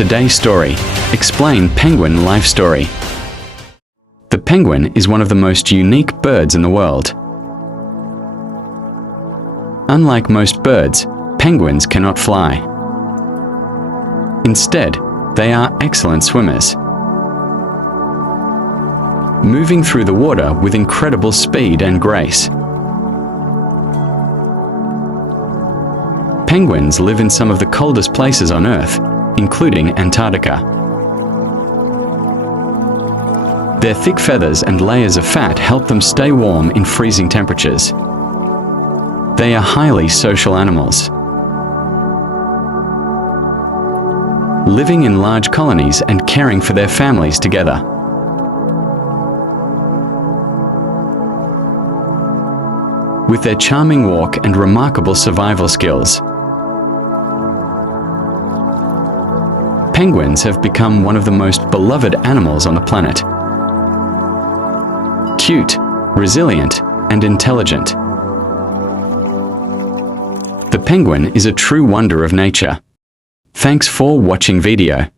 Today's story: explain penguin life story. The penguin is one of the most unique birds in the world. Unlike most birds, penguins cannot fly. Instead, they are excellent swimmers, moving through the water with incredible speed and grace. Penguins live in some of the coldest places on Earth, including Antarctica. Their thick feathers and layers of fat help them stay warm in freezing temperatures. They are highly social animals, living in large colonies and caring for their families together. With their charming walk and remarkable survival skills, penguins have become one of the most beloved animals on the planet. Cute, resilient, and intelligent. The penguin is a true wonder of nature. Thanks for watching video.